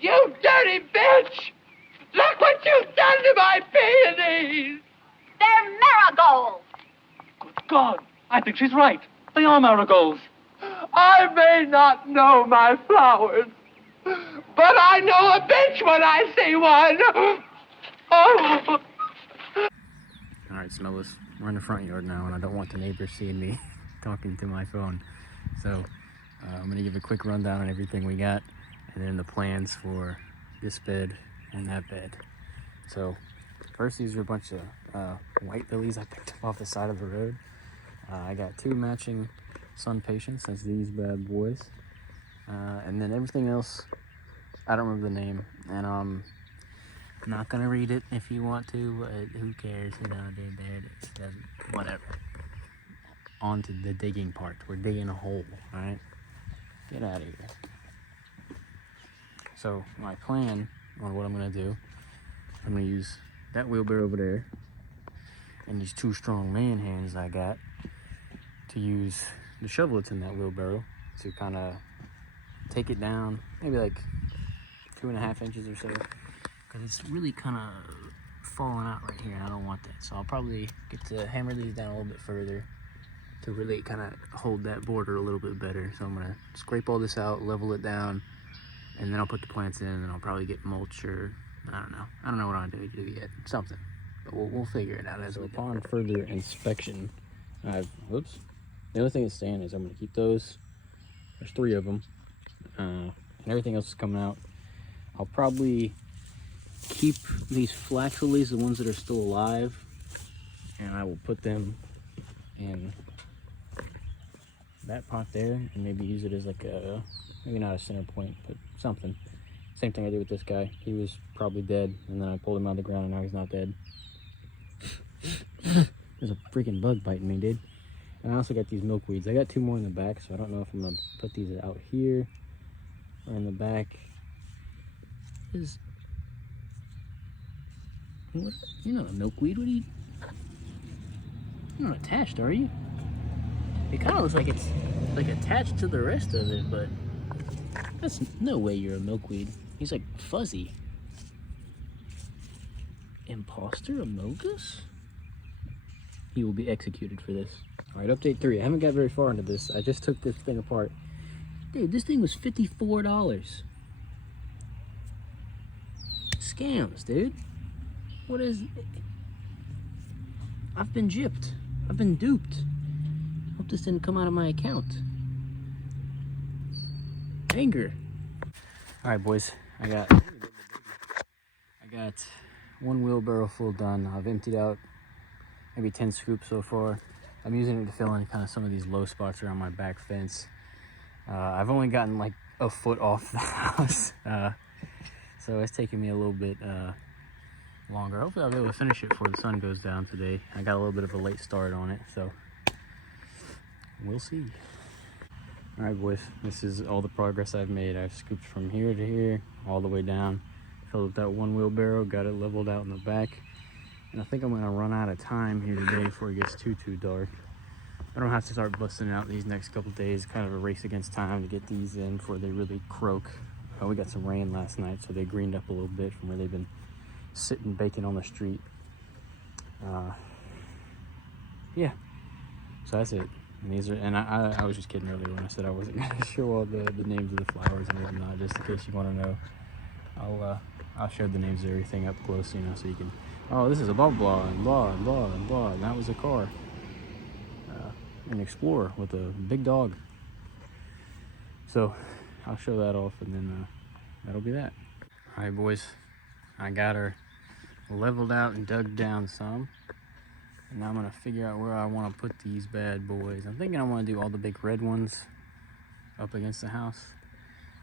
You dirty bitch! Look what you've done to my peonies! They're marigolds! Good God, I think she's right. They are marigolds. I may not know my flowers, but I know a bitch when I see one! Oh! All right, Smellis, we're in the front yard now, and I don't want the neighbors seeing me talking to my phone. So I'm gonna give a quick rundown on everything we got, and then the plans for this bed and that bed. So first, these are a bunch of white lilies I picked up off the side of the road. I got 2 matching sun patients, that's these bad boys. And then everything else, I don't remember the name, and I'm not gonna read it if you want to, but who cares, you know, dude, there it is, whatever. On to the digging part. We're digging a hole, all right? Get out of here. So my plan on what I'm gonna do, I'm gonna use that wheelbarrow over there and these 2 strong man hands I got to use the shovel that's in that wheelbarrow to kind of take it down, maybe like 2.5 inches or so, because it's really kind of falling out right here and I don't want that. So I'll probably get to hammer these down a little bit further to really kind of hold that border a little bit better. So I'm gonna scrape all this out, level it down, and then I'll put the plants in, and I'll probably get mulch, or I don't know what I'm gonna do yet, something, but we'll figure it out as we go. Upon further inspection, whoops, the only thing that's staying is I'm gonna keep those. There's 3 of them, and everything else is coming out. I'll probably keep these flax lilies, the ones that are still alive, and I will put them in that pot there, and maybe use it as like a, maybe not a center point, but something. Same thing I did with this guy. He was probably dead, and then I pulled him out of the ground, and now he's not dead. There's a freaking bug biting me, dude. And I also got these milkweeds. I got 2 more in the back, so I don't know if I'm gonna put these out here or in the back. What? You're not a milkweed. What are you? You're not attached, are you? It kind of looks like it's like attached to the rest of it, but that's no way you're a milkweed. He's like fuzzy. Imposter Amogus? He will be executed for this. All right, update 3. I haven't got very far into this. I just took this thing apart. Dude, this thing was $54. Scams, dude. What is... I've been gypped. I've been duped. Hope this didn't come out of my account. Anger. All right, boys. I got 1 wheelbarrow full done. I've emptied out maybe 10 scoops so far. I'm using it to fill in kind of some of these low spots around my back fence. I've only gotten like a foot off the house, so it's taking me a little bit longer. Hopefully I'll be able to finish it before the sun goes down today. I got a little bit of a late start on it, so we'll see. All right, boys, this is all the progress I've made. I've scooped from here to here, all the way down, filled up that 1 wheelbarrow, got it leveled out in the back. And I think I'm gonna run out of time here today before it gets too dark. I don't have to start busting out these next couple days, kind of a race against time to get these in before they really croak. We got some rain last night, so they greened up a little bit from where they've been sitting baking on the street. Yeah, so that's it. And these are, and I was just kidding earlier when I said I wasn't gonna show all the names of the flowers and whatnot, just in case you want to know. I'll show the names of everything up close, you know, so you can. Oh, this is a blah blah and blah and blah and blah, and that was a car, an Explorer with a big dog. So I'll show that off, and then that'll be that. All right, boys, I got her leveled out and dug down some, and now I'm gonna figure out where I want to put these bad boys. I'm thinking I want to do all the big red ones up against the house,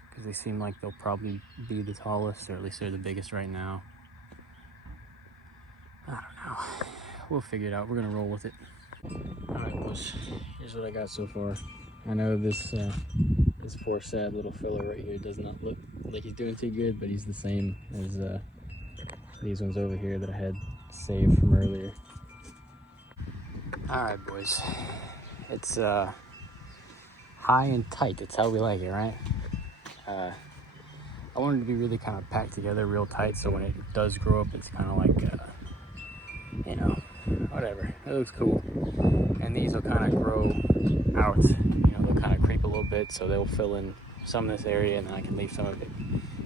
because they seem like they'll probably be the tallest, or at least they're the biggest right now. I don't know. We'll figure it out. We're gonna roll with it. All right, boys. Here's what I got so far. I know this this poor sad little fella right here does not look like he's doing too good, but he's the same as these ones over here that I had saved from earlier. All right, boys. It's high and tight. That's how we like it, right? I want it to be really kind of packed together real tight, so when it does grow up, it's kind of like, you know, whatever. It looks cool. And these will kind of grow out. You know, they'll kind of creep a little bit, so they'll fill in some of this area, and then I can leave some of it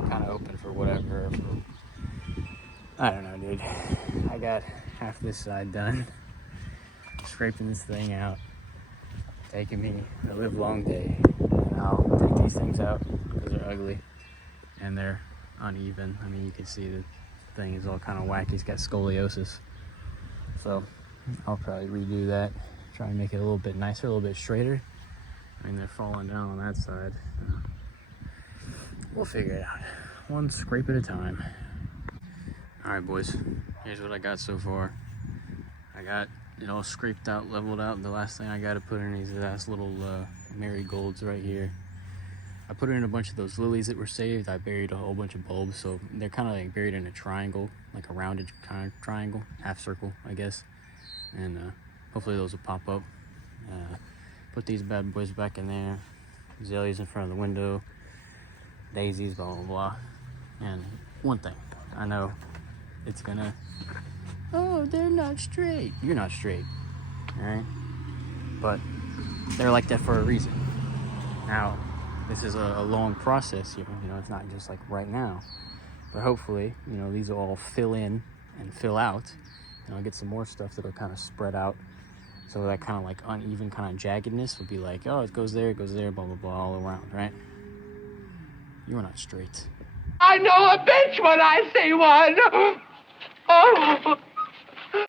kind of open for whatever. I don't know, dude. I got half this side done. Scraping this thing out. Taking me a live long day. And I'll take these things out because they're ugly and they're uneven. I mean, you can see the thing is all kind of wacky. It's got scoliosis. So I'll probably redo that. Try and make it a little bit nicer, a little bit straighter. I mean, they're falling down on that side. We'll figure it out. One scrape at a time. All right, boys. Here's what I got so far. I got it all scraped out, leveled out. The last thing I got to put in these last little marigolds right here. I put in a bunch of those lilies that were saved. I buried a whole bunch of bulbs, so they're kind of like buried in a triangle, like a rounded kind of triangle, half circle, I guess. And hopefully those will pop up. Put these bad boys back in there. Azaleas in front of the window. Daisies, blah, blah, blah. And one thing, I know it's gonna, oh, they're not straight. You're not straight, all right? But they're like that for a reason. Now, this is a long process here. You know, it's not just like right now. But hopefully, you know, these will all fill in and fill out. And I'll get some more stuff that'll kind of spread out. So that kind of like uneven kind of jaggedness will be like, oh, it goes there, blah, blah, blah, all around, right? You're not straight. I know a bitch when I see one. Oh.